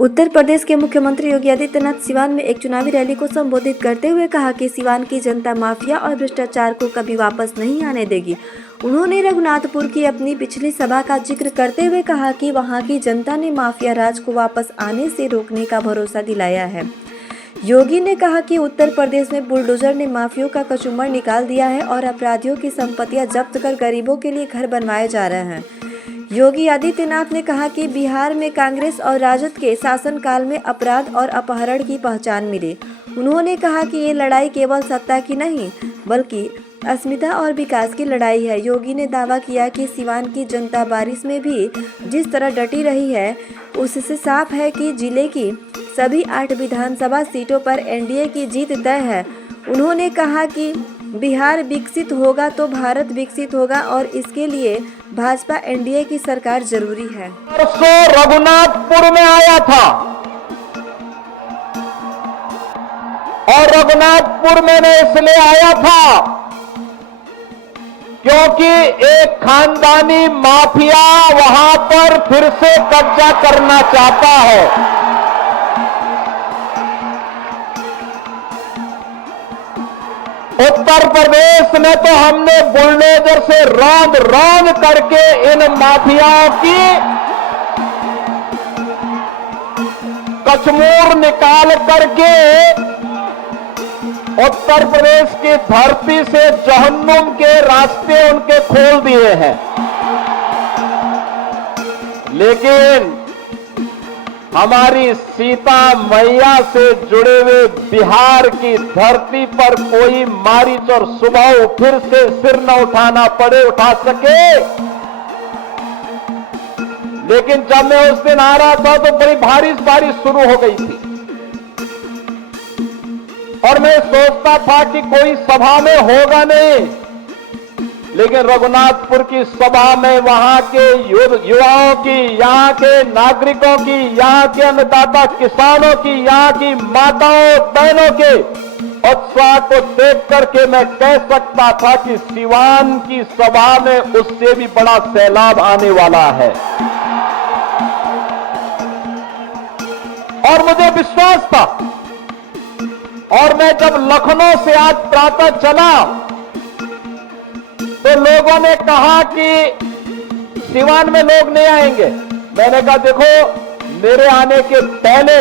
उत्तर प्रदेश के मुख्यमंत्री योगी आदित्यनाथ सिवान में एक चुनावी रैली को संबोधित करते हुए कहा कि सिवान की जनता माफिया और भ्रष्टाचार को कभी वापस नहीं आने देगी। उन्होंने रघुनाथपुर की अपनी पिछली सभा का जिक्र करते हुए कहा कि वहां की जनता ने माफिया राज को वापस आने से रोकने का भरोसा दिलाया है। योगी ने कहा कि उत्तर प्रदेश में बुलडोजर ने माफियों का कचूमर निकाल दिया है और अपराधियों की संपत्तियां जब्त कर गरीबों के लिए घर बनवाए जा रहे हैं। योगी आदित्यनाथ ने कहा कि बिहार में कांग्रेस और राजद के शासनकाल में अपराध और अपहरण की पहचान मिली। उन्होंने कहा कि ये लड़ाई केवल सत्ता की नहीं बल्कि अस्मिता और विकास की लड़ाई है। योगी ने दावा किया कि सिवान की जनता बारिश में भी जिस तरह डटी रही है उससे साफ है कि जिले की सभी 8 विधानसभा सीटों पर एनडीए की जीत तय है। उन्होंने कहा कि बिहार विकसित होगा तो भारत विकसित होगा और इसके लिए भाजपा एनडीए की सरकार जरूरी है। परसों रघुनाथपुर में आया था और रघुनाथपुर में मैं इसलिए आया था क्योंकि एक खानदानी माफिया वहां पर फिर से कब्जा करना चाहता है। उत्तर प्रदेश में तो हमने बुलडोजर से रौंद रौंद करके इन माफियाओं की कचमूर निकाल करके उत्तर प्रदेश की धरती से जहन्नुम के रास्ते उनके खोल दिए हैं। लेकिन हमारी सीता मैया से जुड़े हुए बिहार की धरती पर कोई मारिच और सुबह फिर से सिर न उठाना पड़े, उठा सके। लेकिन जब मैं उस दिन आ रहा था तो बड़ी बारिश शुरू हो गई थी और मैं सोचता था कि कोई सभा में होगा नहीं, लेकिन रघुनाथपुर की सभा में वहां के युवाओं की, यहाँ के नागरिकों की, यहाँ के अन्नदाता किसानों की, यहाँ की माताओं बहनों के उत्साह को देख करके मैं कह सकता था कि सिवान की सभा में उससे भी बड़ा सैलाब आने वाला है। और मुझे विश्वास था। और मैं जब लखनऊ से आज प्रातः चला तो लोगों ने कहा कि सिवान में लोग नहीं आएंगे। मैंने कहा देखो, मेरे आने के पहले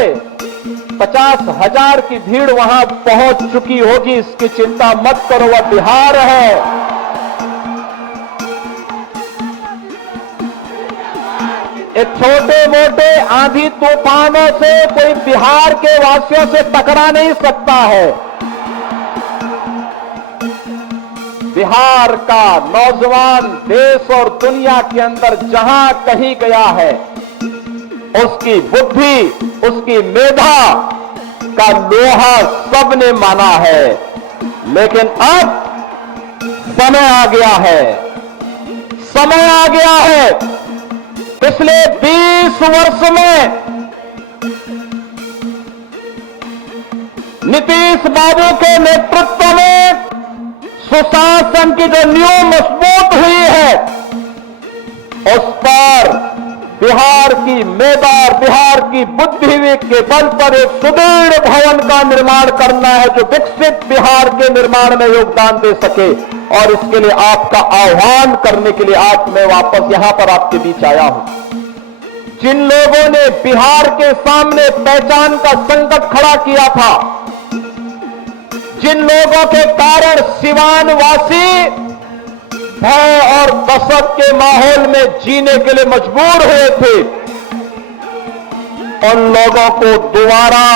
50,000 की भीड़ वहां पहुंच चुकी होगी, इसकी चिंता मत करो, वह बिहार है। एक छोटे मोटे आंधी तूफानों से कोई बिहार के वासियों से टकरा नहीं सकता है। बिहार का नौजवान देश और दुनिया के अंदर जहां कहीं गया है, उसकी बुद्धि, उसकी मेधा का लोहा सबने माना है। लेकिन अब समय आ गया है, समय आ गया है। पिछले 20 वर्ष में नीतीश बाबू के नेतृत्व में सुशासन की जो नींव मजबूत हुई है, उस पर बिहार की मेधा, बिहार की बुद्धि के बल पर एक सुदृढ़ भवन का निर्माण करना है जो विकसित बिहार के निर्माण में योगदान दे सके। और इसके लिए आपका आह्वान करने के लिए आज मैं वापस यहां पर आपके बीच आया हूं। जिन लोगों ने बिहार के सामने पहचान का संकट खड़ा किया था, जिन लोगों के कारण सिवान वासी भय और दहशत के माहौल में जीने के लिए मजबूर हुए थे, उन लोगों को दोबारा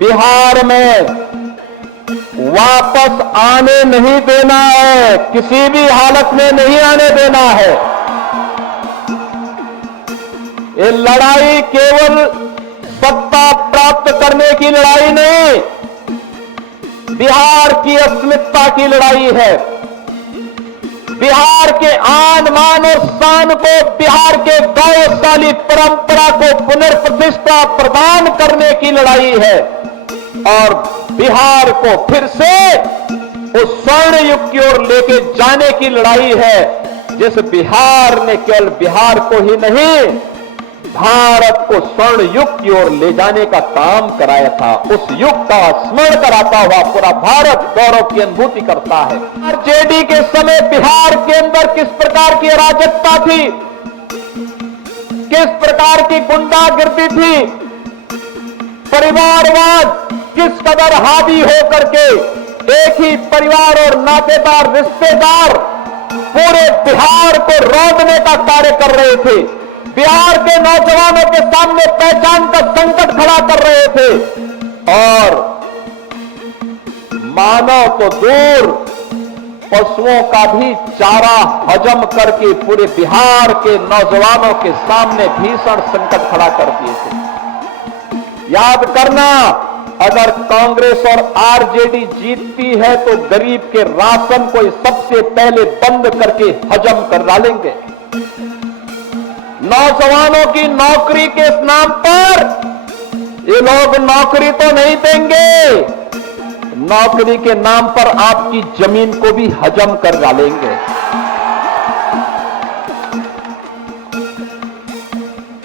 बिहार में वापस आने नहीं देना है, किसी भी हालत में नहीं आने देना है। ये लड़ाई केवल सत्ता प्राप्त करने की लड़ाई नहीं, बिहार की अस्मिता की लड़ाई है। बिहार के आन मान और शान को, बिहार के गौरवशाली परंपरा को पुनर्प्रतिष्ठा प्रदान करने की लड़ाई है और बिहार को फिर से उस स्वर्ण युग की ओर लेके जाने की लड़ाई है, जिस बिहार ने केवल बिहार को ही नहीं भारत को स्वर्ण युग की ओर ले जाने का काम कराया था। उस युग का स्मरण कराता हुआ पूरा भारत गौरव की अनुभूति करता है। आरजेडी के समय बिहार के अंदर किस प्रकार की अराजकता थी, किस प्रकार की गुंडागिर्दी थी, परिवारवाद किस कदर हावी होकर के एक ही परिवार और नातेदार रिश्तेदार पूरे बिहार को रौंदने का कार्य कर रहे थे, बिहार के नौजवानों के सामने पहचान का संकट खड़ा कर रहे थे और मानव तो दूर पशुओं का भी चारा हजम करके पूरे बिहार के नौजवानों के सामने भीषण संकट खड़ा कर दिए थे। याद करना, अगर कांग्रेस और आरजेडी जीतती है तो गरीब के राशन को सबसे पहले बंद करके हजम कर डालेंगे। नौजवानों की नौकरी के नाम पर ये लोग नौकरी तो नहीं देंगे, नौकरी के नाम पर आपकी जमीन को भी हजम कर डालेंगे।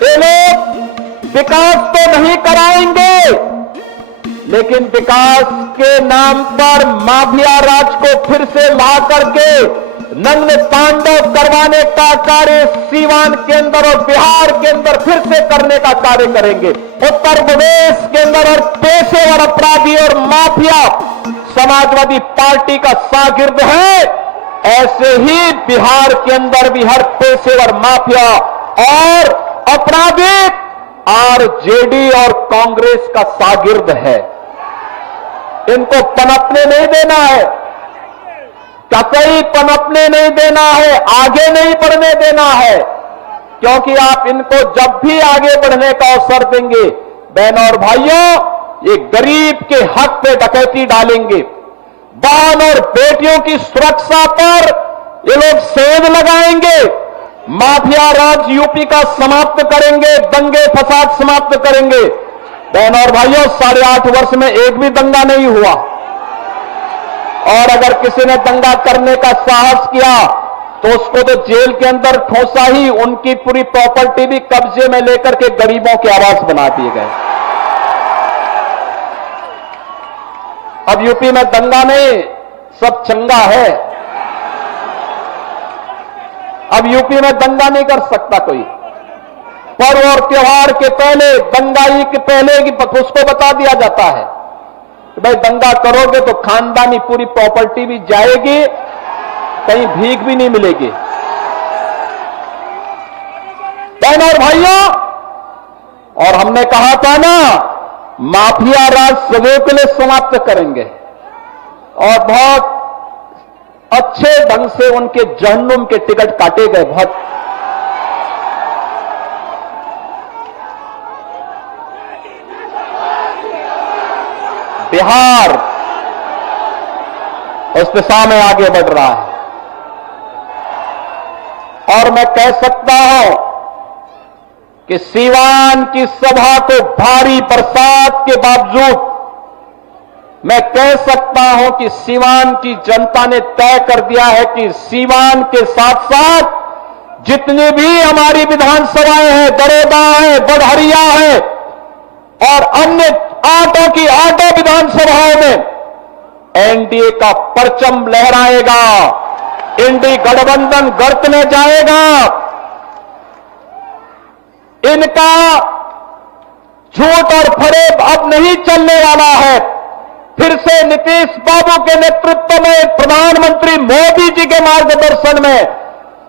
ये लोग विकास तो नहीं कराएंगे, लेकिन विकास के नाम पर माफिया राज को फिर से ला करके नग्न तांडव करवाने का कार्य सीवान के अंदर और बिहार के अंदर फिर से करने का कार्य करेंगे। उत्तर प्रदेश के अंदर और पेशेवर अपराधी और माफिया समाजवादी पार्टी का शागिर्द है, ऐसे ही बिहार के अंदर भी हर पेशेवर माफिया और अपराधी आरजेडी और कांग्रेस का शागिर्द है। इनको पनपने नहीं देना है, कतई पनपने नहीं देना है, आगे नहीं बढ़ने देना है, क्योंकि आप इनको जब भी आगे बढ़ने का अवसर देंगे, बहनों और भाइयों, ये गरीब के हक पे डकैती डालेंगे, बहन और बेटियों की सुरक्षा पर ये लोग सेंध लगाएंगे, माफिया राज यूपी का समाप्त करेंगे, दंगे फसाद समाप्त करेंगे। बहनों और भाइयों, 8.5 वर्ष में एक भी दंगा नहीं हुआ, और अगर किसी ने दंगा करने का साहस किया तो उसको तो जेल के अंदर ठोसा ही, उनकी पूरी प्रॉपर्टी भी कब्जे में लेकर के गरीबों के आवास बना दिए गए। अब यूपी में दंगा नहीं, सब चंगा है। अब यूपी में दंगा नहीं कर सकता कोई। पर्व और त्योहार के पहले, दंगाई के पहले की उसको बता दिया जाता है कि भाई दंगा करोगे तो खानदानी पूरी प्रॉपर्टी भी जाएगी, कहीं भीख भी नहीं मिलेगी। बहनों और भाइयों, और हमने कहा था ना, माफिया राज सदैव के लिए समाप्त करेंगे और बहुत अच्छे ढंग से उनके जहन्नुम के टिकट काटे गए। बहुत बिहार उस दिशा में आगे बढ़ रहा है, और मैं कह सकता हूं कि सीवान की सभा को भारी बरसात के बावजूद मैं कह सकता हूं कि सीवान की जनता ने तय कर दिया है कि सीवान के साथ साथ जितनी भी हमारी विधानसभाएं हैं, दरोदा है, बड़हरिया है और अन्य 8 विधानसभाओं में एनडीए का परचम लहराएगा, इंडी गठबंधन गढ़ने जाएगा। इनका झूठ और फरेब अब नहीं चलने वाला है। फिर से नीतीश बाबू के नेतृत्व में, प्रधानमंत्री मोदी जी के मार्गदर्शन में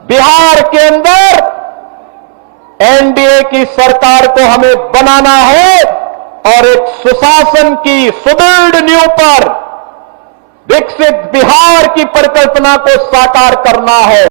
बिहार के अंदर एनडीए की सरकार को हमें बनाना है और एक सुशासन की सुदृढ़ नींव पर विकसित बिहार की परिकल्पना को साकार करना है।